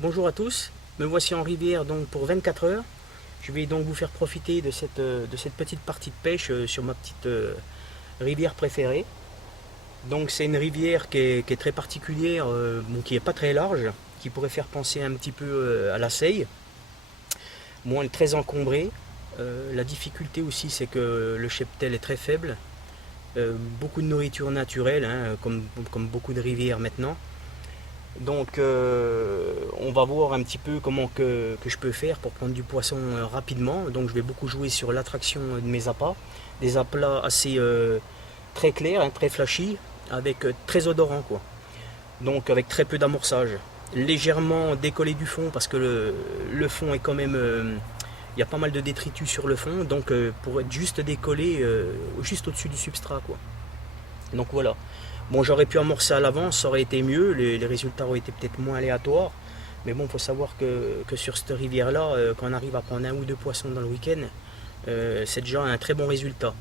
Bonjour à tous, me voici en rivière donc pour 24 heures. Je vais donc vous faire profiter de cette petite partie de pêche sur ma petite rivière préférée. Donc c'est une rivière qui est très particulière, bon, qui n'est pas très large, qui pourrait faire penser un petit peu à la Seille. Bon, elle est très encombrée. La difficulté aussi c'est que le cheptel est très faible. Beaucoup de nourriture naturelle, hein, comme beaucoup de rivières maintenant. Donc on va voir un petit peu comment que je peux faire pour prendre du poisson rapidement. Donc je vais beaucoup jouer sur l'attraction de mes appâts. Des aplats assez très clairs, hein, très flashy, avec très odorant quoi. Donc avec très peu d'amorçage. Légèrement décollé du fond parce que le fond est quand même... il y a pas mal de détritus sur le fond. Donc pour être juste décollé, juste au-dessus du substrat quoi. Donc voilà. Bon, j'aurais pu amorcer à l'avance, ça aurait été mieux, les résultats auraient été peut-être moins aléatoires. Mais bon, il faut savoir que sur cette rivière-là, quand on arrive à prendre un ou deux poissons dans le week-end, c'est déjà un très bon résultat.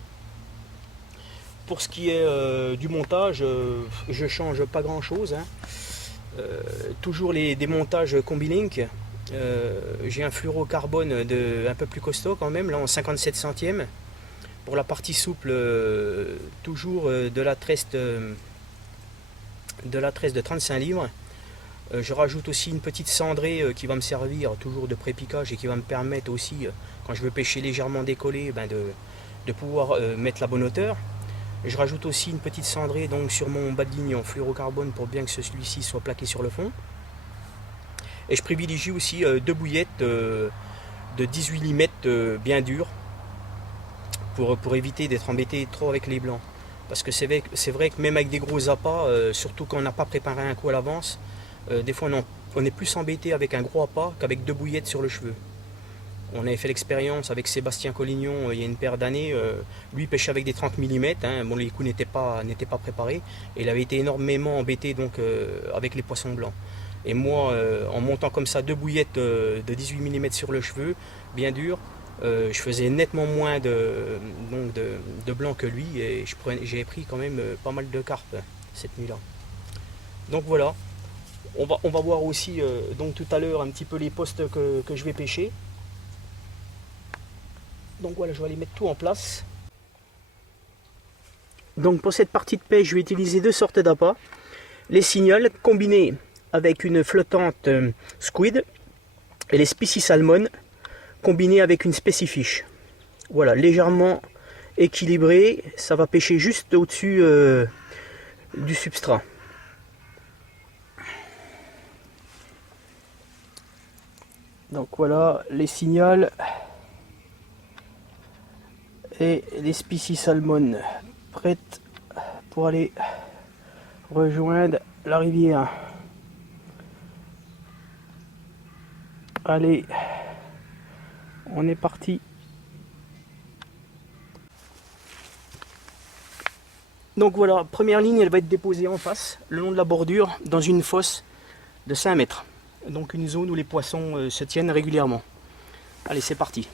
Pour ce qui est du montage, je change pas grand-chose, hein. Toujours des montages Combilink. J'ai un fluorocarbone un peu plus costaud quand même, là en 57 centièmes. Pour la partie souple, toujours de la tresse de 35 livres. Je rajoute aussi une petite cendrée qui va me servir toujours de pré-piquage et qui va me permettre aussi, quand je veux pêcher légèrement décollé, de pouvoir mettre la bonne hauteur. Je rajoute aussi une petite cendrée donc, sur mon bas de ligne en fluorocarbone pour bien que celui-ci soit plaqué sur le fond. Et je privilégie aussi deux bouillettes de 18 mm bien dures pour éviter d'être embêté trop avec les blancs. Parce que c'est vrai que même avec des gros appâts, surtout quand on n'a pas préparé un coup à l'avance, des fois on est plus embêté avec un gros appât qu'avec deux bouillettes sur le cheveu. On avait fait l'expérience avec Sébastien Collignon il y a une paire d'années. Lui pêchait avec des 30 mm. Hein. Bon, les coups n'étaient pas préparés. Et il avait été énormément embêté donc, avec les poissons blancs. Et moi, en montant comme ça deux bouillettes de 18 mm sur le cheveu, bien dur, je faisais nettement moins de blanc que lui. Et j'ai pris quand même pas mal de carpes cette nuit-là. Donc voilà. On va voir aussi donc tout à l'heure un petit peu les postes que je vais pêcher. Donc voilà, je vais aller mettre tout en place. Donc pour cette partie de pêche, je vais utiliser deux sortes d'appâts. Les cignols combinés avec une flottante squid et les species salmon combinés avec une spécifiche. Voilà, légèrement équilibré, ça va pêcher juste au-dessus du substrat. Donc voilà, les cignols et les species salmon prêtes pour aller rejoindre la rivière. Allez, on est parti. Donc voilà, première ligne, elle va être déposée en face, le long de la bordure, dans une fosse de 5 mètres. Donc une zone où les poissons se tiennent régulièrement. Allez, c'est parti.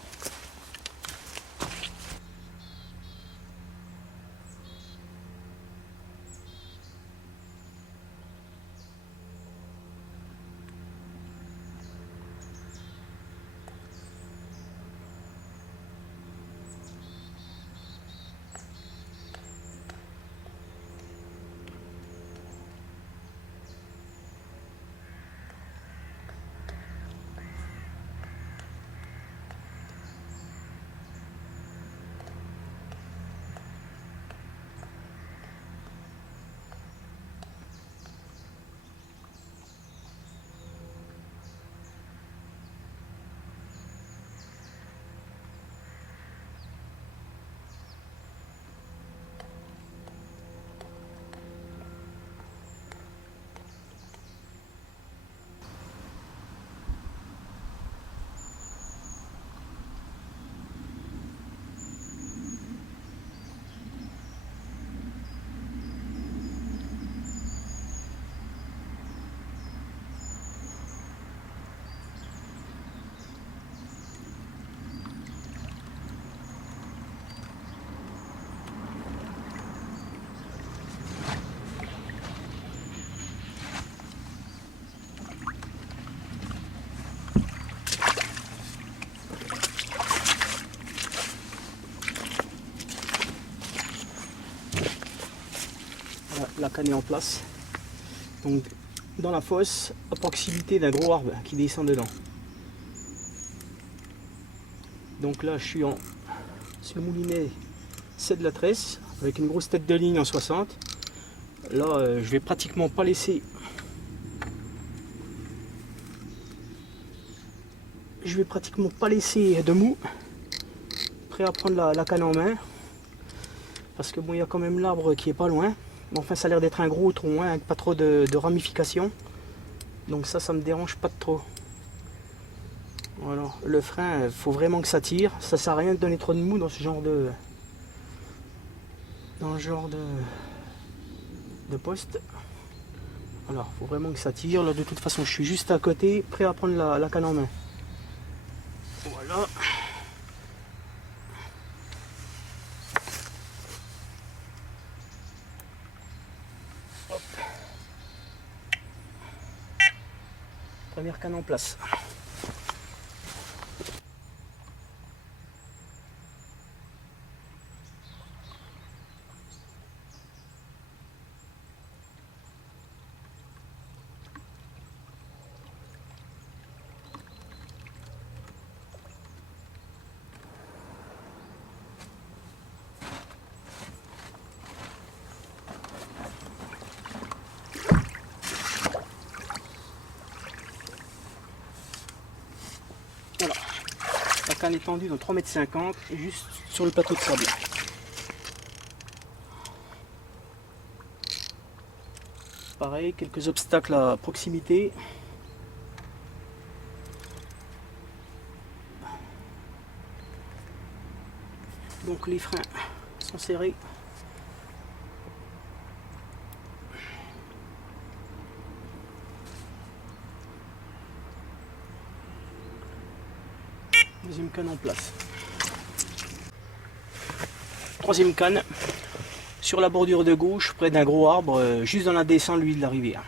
la canne est en place. Donc dans la fosse, à proximité d'un gros arbre qui descend dedans. Donc là je suis sur le moulinet, c'est de la tresse avec une grosse tête de ligne en 60. Là je vais pratiquement pas laisser. Je vais pratiquement pas laisser de mou. Prêt à prendre la canne en main. Parce que bon, il y a quand même l'arbre qui est pas loin. Mais enfin ça a l'air d'être un gros tronc, hein, avec pas trop de ramifications. Donc ça me dérange pas de trop. Voilà, le frein, il faut vraiment que ça tire. Ça sert à rien de donner trop de mou dans ce genre de poste. Alors, il faut vraiment que ça tire. Là, de toute façon, je suis juste à côté, prêt à prendre la canne en main. Voilà. Hop. Première canne en place. Voilà, la canne est tendue dans 3,50 m et juste sur le plateau de sable. Pareil, quelques obstacles à proximité. Donc les freins sont serrés. Deuxième canne en place. Troisième canne sur la bordure de gauche, près d'un gros arbre, juste dans la descente de la rivière.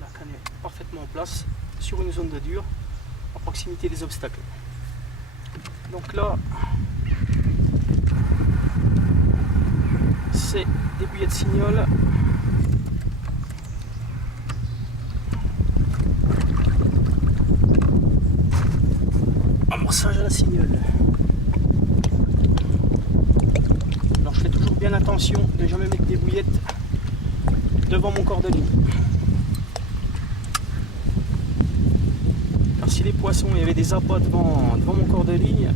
La canne est parfaitement en place sur une zone de dur, à proximité des obstacles. Donc là, c'est des bouillets de signal. Amorçage à la signale. Alors je fais toujours bien attention de ne jamais mettre des bouillettes devant mon corps de ligne. Car si les poissons, il y avait des appâts devant mon corps de ligne,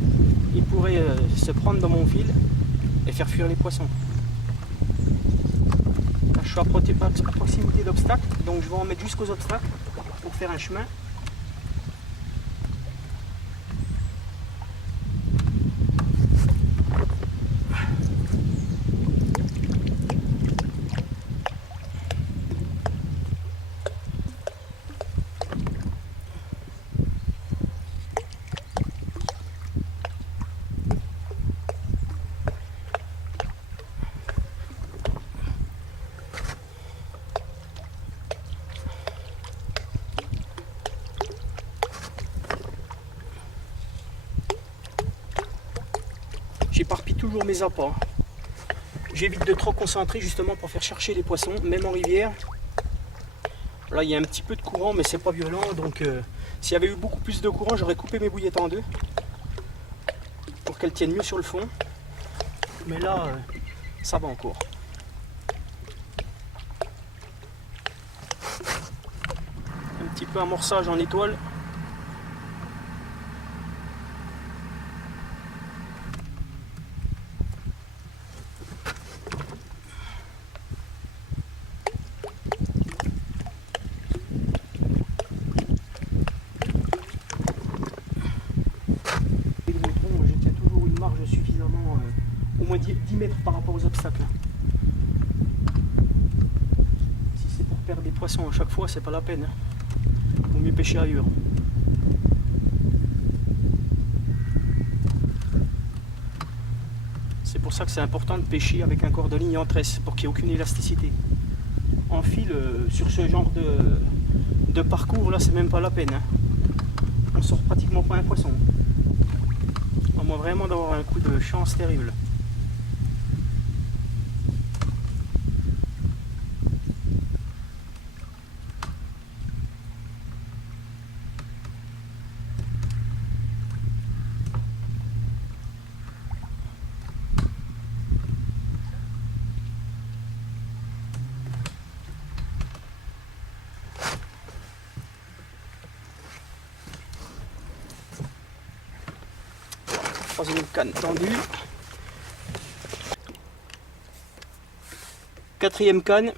ils pourraient se prendre dans mon fil et faire fuir les poissons. Là, je suis à proximité d'obstacles, donc je vais en mettre jusqu'aux obstacles pour faire un chemin. J'éparpille toujours mes appâts. J'évite de trop concentrer justement pour faire chercher les poissons, même en rivière. Là il y a un petit peu de courant mais c'est pas violent, donc s'il y avait eu beaucoup plus de courant, j'aurais coupé mes bouillettes en deux pour qu'elles tiennent mieux sur le fond. Mais là ça va encore. Un petit peu amorçage en étoile. mètres par rapport aux obstacles. Si c'est pour perdre des poissons à chaque fois, c'est pas la peine. Vaut mieux pêcher ailleurs. C'est pour ça que c'est important de pêcher avec un corps de ligne en tresse pour qu'il n'y ait aucune élasticité. En fil, sur ce genre de parcours là, c'est même pas la peine. On sort pratiquement pas un poisson. À moins vraiment d'avoir un coup de chance terrible. Troisième canne tendue. Quatrième canne,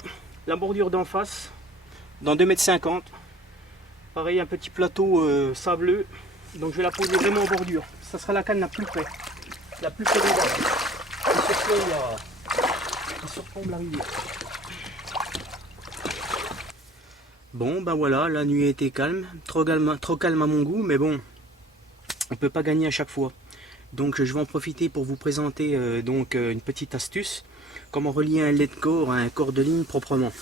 la bordure d'en face, dans 2,50 m. Pareil, un petit plateau sableux. Donc je vais la poser vraiment en bordure. Ça sera la canne la plus près. La plus près des vagues. Et surtout, il surplombe la rivière. Bon, ben voilà, la nuit a été calme. Trop calme à mon goût, mais bon, on ne peut pas gagner à chaque fois. Donc je vais en profiter pour vous présenter une petite astuce. Comment relier un lead core à un corps de ligne proprement.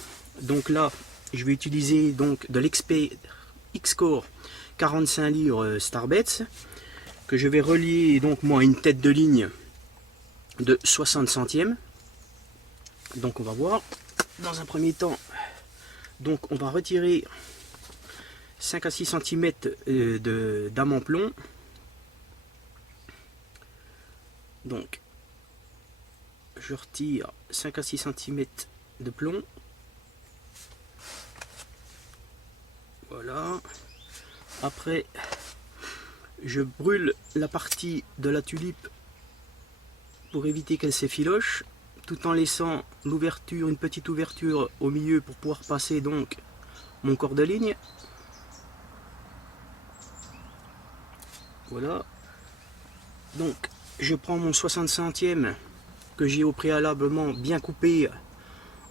Donc là, je vais utiliser donc de l'Expert X-Core 45 livres Starbets que je vais relier donc moi à une tête de ligne de 60 centièmes. Donc on va voir. Dans un premier temps, donc on va retirer 5 à 6 cm d'âme en plomb. Donc je retire 5 à 6 cm de plomb. Voilà. Après, je brûle la partie de la tulipe pour éviter qu'elle s'effiloche, tout en laissant l'ouverture, une petite ouverture au milieu pour pouvoir passer donc mon corps de ligne. Voilà. Donc, je prends mon 60 centièmes que j'ai au préalablement bien coupé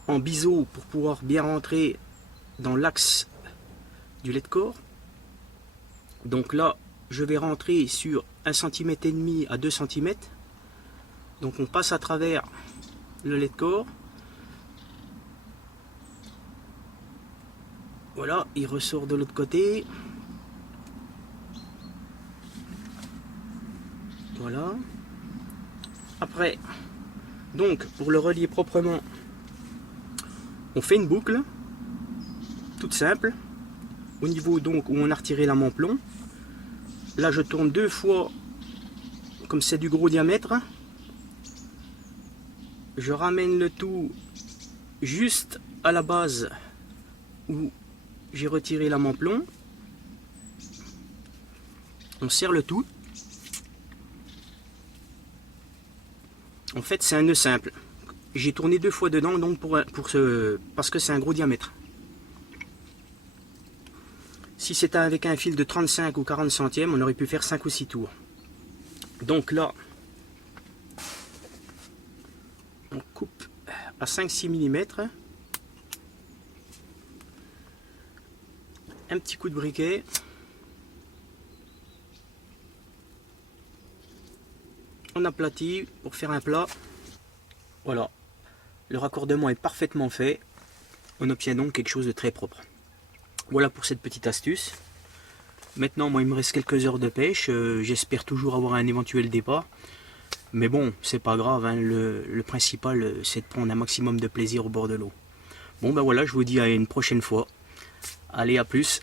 en biseau pour pouvoir bien rentrer dans l'axe du lead core. Donc là, je vais rentrer sur 1,5 cm à 2 cm. Donc on passe à travers le lead core. Voilà, il ressort de l'autre côté. Voilà. Après, donc pour le relier proprement, on fait une boucle toute simple au niveau donc où on a retiré la en plomb. Là je tourne 2 fois, comme c'est du gros diamètre, je ramène le tout juste à la base où j'ai retiré la en plomb. On serre le tout. En fait c'est un nœud simple. J'ai tourné 2 fois dedans donc parce que c'est un gros diamètre. Si c'était avec un fil de 35 ou 40 centièmes, on aurait pu faire 5 ou 6 tours. Donc là, on coupe à 5-6 mm. Un petit coup de briquet. On aplatit pour faire un plat. Voilà, le raccordement est parfaitement fait. On obtient donc quelque chose de très propre. Voilà pour cette petite astuce. Maintenant, moi, il me reste quelques heures de pêche. J'espère toujours avoir un éventuel départ. Mais bon, c'est pas grave. Hein. Le principal, c'est de prendre un maximum de plaisir au bord de l'eau. Bon, ben voilà, je vous dis à une prochaine fois. Allez, à plus.